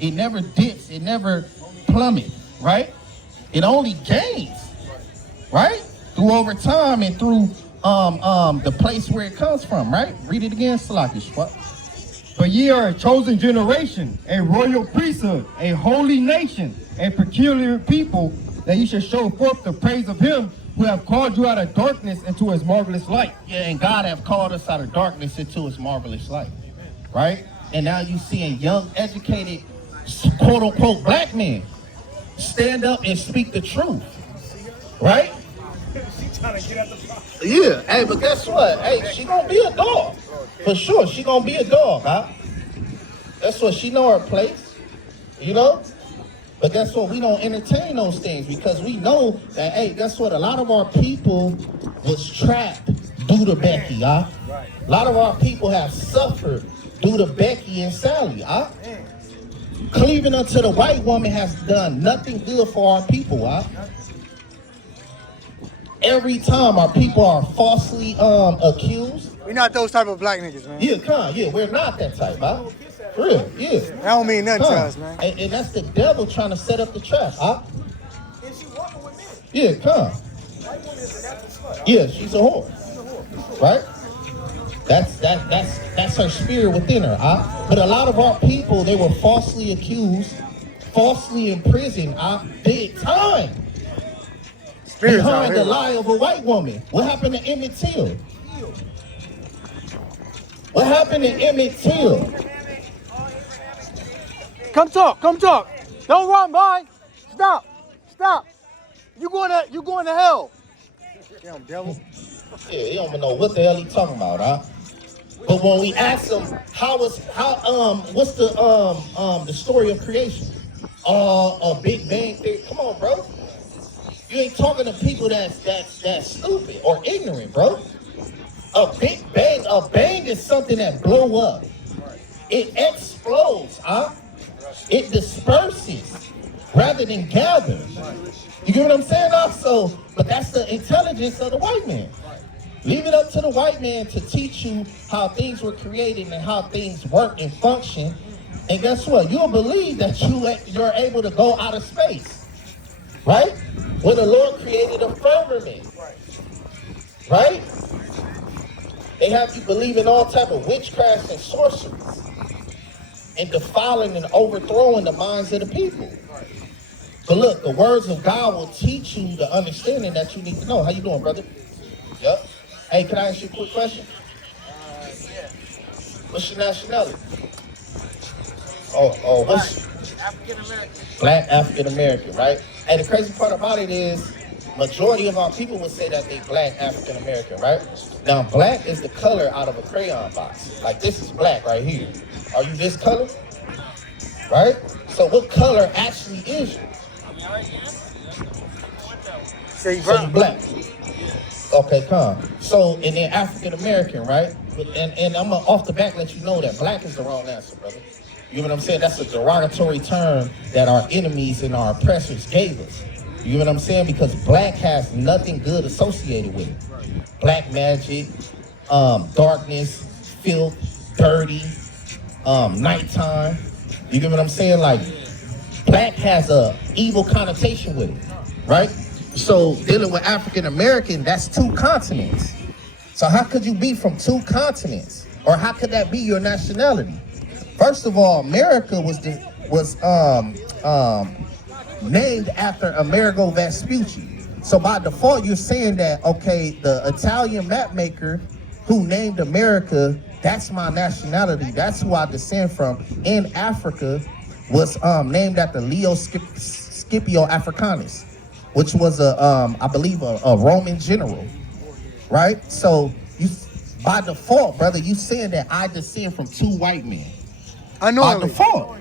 It never dips, it never plummets, right? It only gains, right? Through over time and through the place where it comes from, right? Read it again, Salakish. What? But ye are a chosen generation, a royal priesthood, a holy nation, a peculiar people, that you should show forth the praise of him who have called you out of darkness into his marvelous light. Yeah, and God have called us out of darkness into his marvelous light, right? And now you seeing young, educated, quote-unquote black men stand up and speak the truth, right? Yeah, hey, but guess what? Hey, she gonna be a dog. For sure, she gonna be a dog, huh? That's what she know her place, you know? But guess what? We don't entertain those things because we know that, hey, guess what? A lot of our people was trapped due to Becky, huh? A lot of our people have suffered due to Becky and Sally, huh? Cleaving unto the white woman has done nothing good for our people, huh? Every time our people are falsely accused. We're not those type of black niggas, man. Yeah, we're not that type, huh? For real, yeah. That don't mean nothing to us, man. And that's the devil trying to set up the trap, huh? And she walking with men. Yeah, White woman is a natural slut. Yeah, she's a whore. Right? That's her spirit within her, huh? But a lot of our people, they were falsely accused, falsely imprisoned, big time. Behind the lie of a white woman. What happened to Emmett Till? What happened to Emmett Till? Come talk. Don't run, boy. Stop. You going to hell. Damn devil. Yeah, he don't even know what the hell he talking about, huh? But when we ask him, what's the story of creation? A Big Bang theory. Come on, bro. You ain't talking to people that's stupid or ignorant, bro. A bang is something that blow up. It explodes, huh? It disperses rather than gathers. You get what I'm saying? Also, but that's the intelligence of the white man. Leave it up to the white man to teach you how things were created and how things work and function. And guess what? You'll believe that you're able to go out of space, right? When the Lord created a firmament, right? They have you believe in all type of witchcraft and sorcery and defiling and overthrowing the minds of the people. But look, the words of God will teach you the understanding that you need to know. How you doing, brother? Yep. Hey, can I ask you a quick question? Yeah. What's your nationality? What's African American. Black African American, right? Hey, the crazy part about it is majority of our people would say that they black African American, right? Now, black is the color out of a crayon box. Like this is black right here. Are you this color? Right? So what color actually is you? Say you So you black. Okay, come. So, and then African American, right? And I'm gonna off the bat let you know that black is the wrong answer, brother. You know what I'm saying? That's a derogatory term that our enemies and our oppressors gave us. You know what I'm saying? Because black has nothing good associated with it. Black magic, darkness, filth, dirty, nighttime. You get what I'm saying? Like, black has a evil connotation with it, right? So dealing with African American, that's two continents. So how could you be from two continents? Or how could that be your nationality? First of all, America was named after Amerigo Vespucci. So by default, you're saying that, okay, the Italian map maker who named America, that's my nationality. That's who I descend from in Africa, was named after Leo Scipio Africanus, which was I believe a Roman general, right? So you, by default, brother, you saying that I descend from two white men. By default.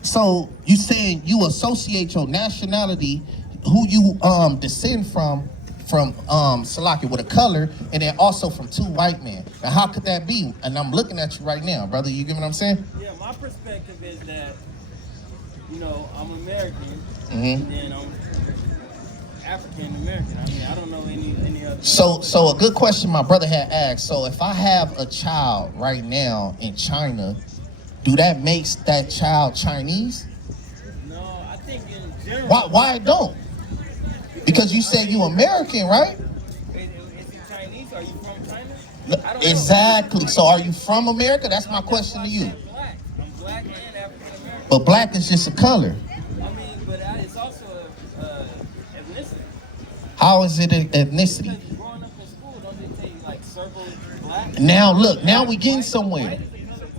So you saying you associate your nationality, who you descend from Salaki with a color, and then also from two white men. Now how could that be? And I'm looking at you right now, brother. You get what I'm saying? Yeah, my perspective is that, you know, I'm American, Mm-hmm. and I'm African American. I mean, I don't know any other. So a good question my brother had asked. So if I have a child right now in China do that makes that child Chinese? No, I think in general. Why it don't? Because you said you American, right? Is he Chinese? Are you from China? I don't know. Exactly. So are you from America? That's my question to you. I'm black. I'm black and African American. But black is just a color. I mean, but it's also ethnicity. How is it an ethnicity? Because growing up in school, don't they tell you like circle black? Now look, now we getting somewhere.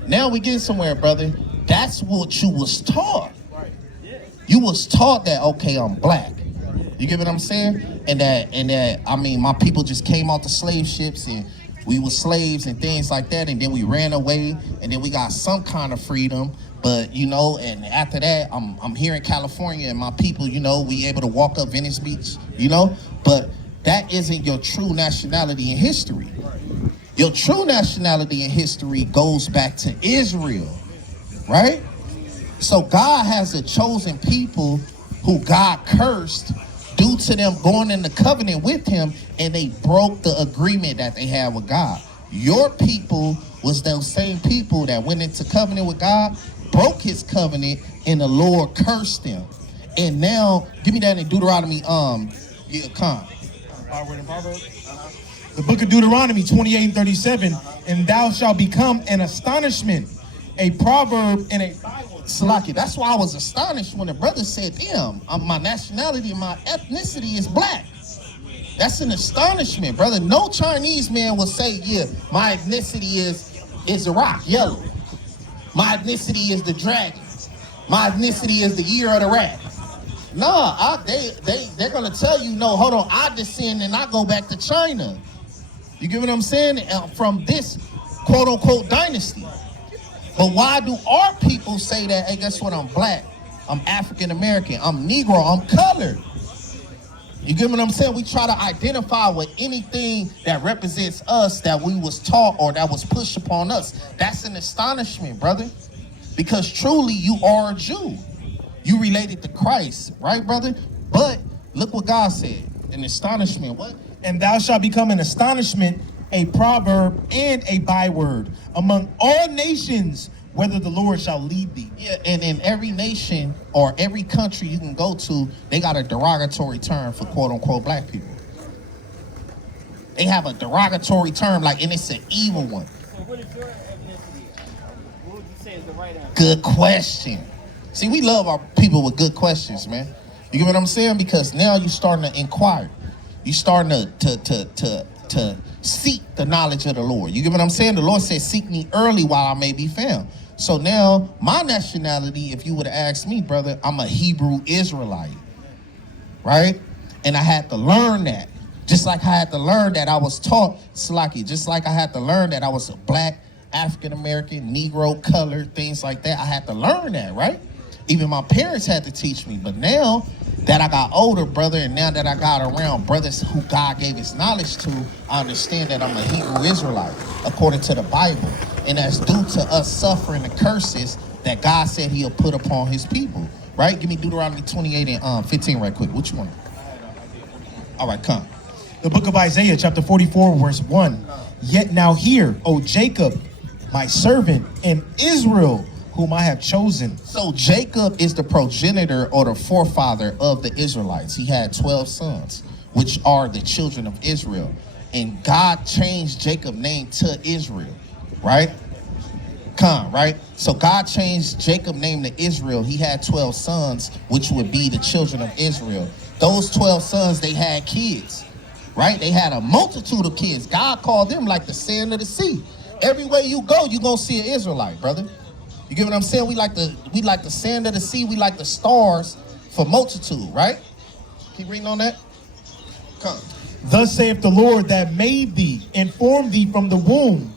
Now we getting somewhere, brother. That's what you was taught. You was taught that, okay, I'm black. You get what I'm saying? And that I mean, my people just came off the slave ships and we were slaves and things like that, and then we ran away, and then we got some kind of freedom. But you know, and after that, I'm here in California, and my people, you know, we able to walk up Venice Beach, you know. But that isn't your true nationality in history. Your true nationality in history goes back to Israel, right? So God has a chosen people who God cursed due to them going in the covenant with him, and they broke the agreement that they had with God. Your people was those same people that went into covenant with God, broke his covenant, and the Lord cursed them. And now, give me that in Deuteronomy, Byword and Proverb. The book of Deuteronomy 28:37, and thou shalt become an astonishment, a proverb, and a byword. Salaki, that's why I was astonished when the brother said, damn, my nationality and my ethnicity is black. That's an astonishment, brother. No Chinese man will say, yeah, my ethnicity is a rock, yellow. My ethnicity is the dragon. My ethnicity is the year of the rat. No, they're going to tell you, no, hold on, I descend and I go back to China. You get what I'm saying? From this quote-unquote dynasty. But why do our people say that, hey, guess what, I'm black, I'm African American, I'm Negro, I'm colored? You get what I'm saying? We try to identify with anything that represents us that we was taught or that was pushed upon us. That's an astonishment, brother. Because truly you are a Jew. You related to Christ, right, brother? But look what God said. An astonishment, what? And thou shalt become an astonishment, a proverb, and a byword among all nations, whether the Lord shall lead thee. Yeah, and in every nation or every country you can go to, they got a derogatory term for quote-unquote black people. They have a derogatory term, like, and it's an evil one. So what is your ethnicity? What would you say is the right answer? Good question. See, we love our people with good questions, man. You get what I'm saying? Because now you're starting to inquire. You're starting to seek the knowledge of the Lord. You get what I'm saying? The Lord said, seek me early while I may be found. So now, my nationality, if you would have asked me, brother, I'm a Hebrew Israelite, right? And I had to learn that. Just like I had to learn that I was taught, Slaki, just like I had to learn that I was a black, African-American, Negro, colored, things like that. I had to learn that, right? Even my parents had to teach me. But now that I got older, brother, and now that I got around brothers who God gave his knowledge to, I understand that I'm a Hebrew Israelite, according to the Bible. And that's due to us suffering the curses that God said he'll put upon his people, right? Give me Deuteronomy 28 and 15 right quick. What you want? All right, come. The book of Isaiah, chapter 44, verse 1. Yet now hear, O Jacob, my servant, and Israel, whom I have chosen. So Jacob is the progenitor or the forefather of the Israelites. He had 12 sons, which are the children of Israel. And God changed Jacob's name to Israel, right? Right? So God changed Jacob's name to Israel. He had 12 sons, which would be the children of Israel. Those 12 sons, they had kids, right? They had a multitude of kids. God called them like the sand of the sea. Everywhere you go, you're going to see an Israelite, brother. You get what I'm saying? We like the sand of the sea. We like the stars for multitude, right? Keep reading on that. Come. Thus saith the Lord that made thee and formed thee from the womb,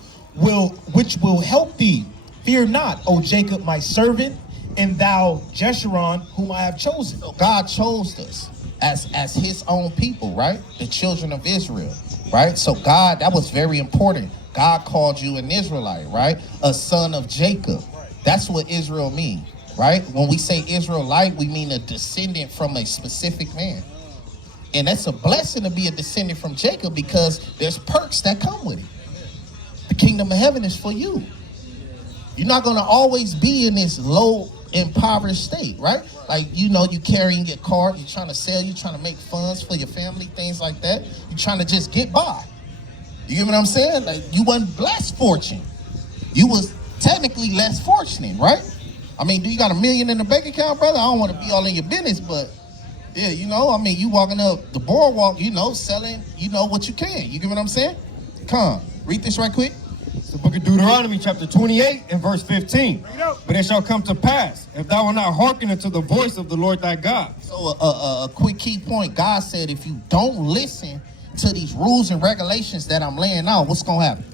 which will help thee. Fear not, O Jacob, my servant, and thou Jeshurun, whom I have chosen. So God chose us as his own people, right? The children of Israel, right? So God, that was very important. God called you an Israelite, right? A son of Jacob. That's what Israel means, right? When we say Israelite, we mean a descendant from a specific man. And that's a blessing to be a descendant from Jacob because there's perks that come with it. The kingdom of heaven is for you. You're not gonna always be in this low, impoverished state, right? Like, you know, you carrying your car, you're trying to sell, you're trying to make funds for your family, things like that. You're trying to just get by. You get what I'm saying? Like, you wasn't blessed fortune. You was technically less fortunate, right? I mean, do you got $1 million in the bank account, brother? I don't want to be all in your business, but yeah, you know, I mean, you walking up the boardwalk, you know, selling, you know, what you can. You get what I'm saying? Come, read this right quick. It's the book of Deuteronomy, chapter 28 and verse 15. But it shall come to pass, if thou wilt not hearken unto the voice of the Lord thy God. So a quick key point, God said, if you don't listen to these rules and regulations that I'm laying out, what's going to happen?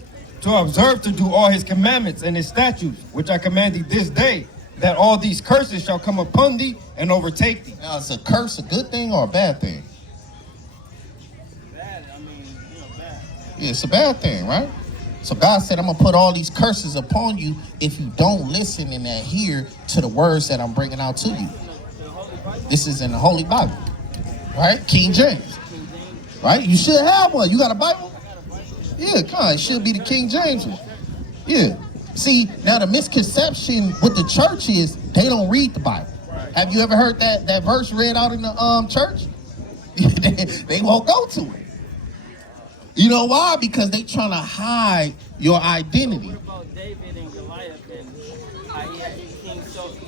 To observe to do all his commandments and his statutes, which I command thee this day, that all these curses shall come upon thee and overtake thee. Now, is a curse a good thing or a bad thing? Bad, I mean, you know, bad. Yeah, it's a bad thing, right? So God said, I'm going to put all these curses upon you if you don't listen and adhere to the words that I'm bringing out to you. This is in the Holy Bible, right? King James, right? You should have one. You got a Bible? Yeah, come on. It should be the King James one. Yeah. See, now the misconception with the church is they don't read the Bible. Have you ever heard that verse read out in the church? They won't go to it. You know why? Because they trying to hide your identity. What about David and Goliath and how he had his king sold?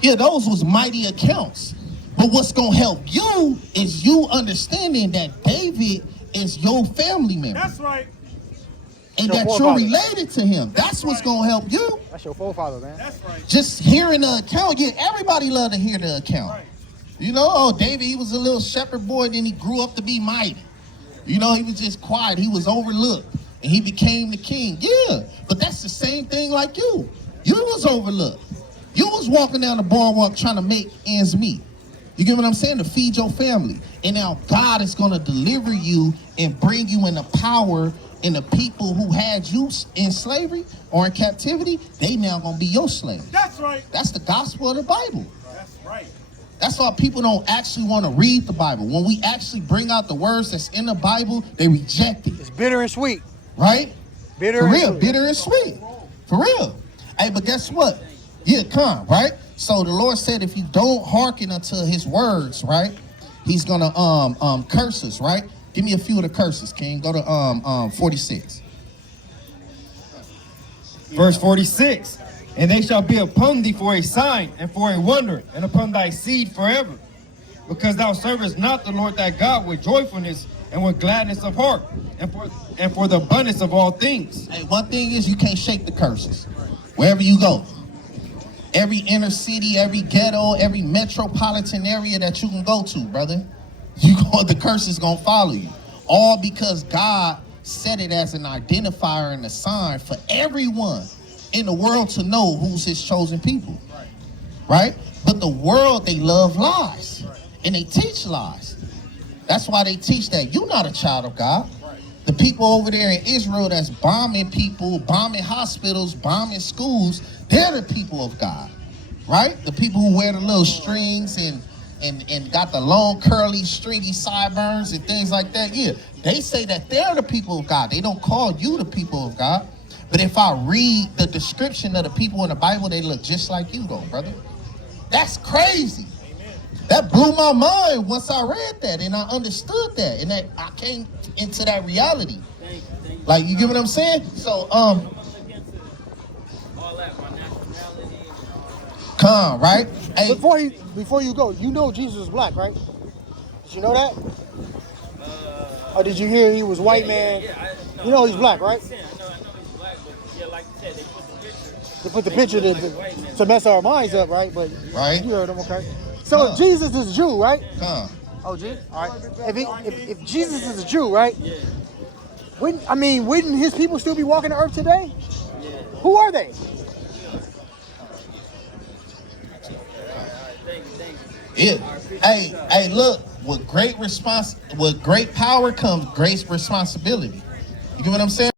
Yeah, those was mighty accounts. But what's going to help you is you understanding that David is your family member. That's right. And Your that you're forefather. related to him. That's what's going to help you. That's your forefather, man. That's right. Just hearing the account. Yeah, everybody love to hear the account. You know, oh, David, he was a little shepherd boy, then he grew up to be mighty. You know, he was just quiet. He was overlooked. And he became the king. Yeah, but that's the same thing like you. You was overlooked. You was walking down the boardwalk trying to make ends meet. You get what I'm saying? To feed your family. And now God is going to deliver you and bring you in the power, and the people who had you in slavery or in captivity, they now going to be your slave. That's right. That's the gospel of the Bible. That's right. That's why people don't actually want to read the Bible. When we actually bring out the words that's in the Bible, they reject it. It's bitter and sweet. Right? Bitter For and real, sweet. bitter and sweet. For real. Hey, but guess what? Yeah, come, right? So the Lord said if you don't hearken unto his words, right, he's gonna curse us, right? Give me a few of the curses, King. Go to 46. Verse 46. And they shall be upon thee for a sign and for a wonder, and upon thy seed forever. Because thou servest not the Lord thy God with joyfulness and with gladness of heart, and for the abundance of all things. Hey, one thing is you can't shake the curses. Wherever you go. Every inner city, every ghetto, every metropolitan area that you can go to, brother. The curse is going to follow you. All because God set it as an identifier and a sign for everyone in the world to know who's his chosen people. Right? But the world, they love lies. And they teach lies. That's why they teach that you're not a child of God. The people over there in Israel that's bombing people, bombing hospitals, bombing schools, they're the people of God, right? The people who wear the little strings and got the long, curly, stringy sideburns and things like that. Yeah, they say that they're the people of God. They don't call you the people of God. But if I read the description of the people in the Bible, they look just like you, though, brother. That's crazy. That blew my mind once I read that and I understood that and that I came into that reality. Like, you get what I'm saying? So, come, right? Hey, Before you go, you know Jesus is black, right? Did you know that? Or did you hear he was white, man? You know he's black, right? I know he's black, but yeah, like you said, They put the picture to mess our minds up, right? But right? you heard him, okay? So Jesus is a Jew, right? Come. Oh, Jew? All right. If Jesus is a Jew, right? Yeah. Wouldn't his people still be walking the earth today? Yeah. Who are they? Yeah. Hey, look, with great power comes great responsibility. You get what I'm saying?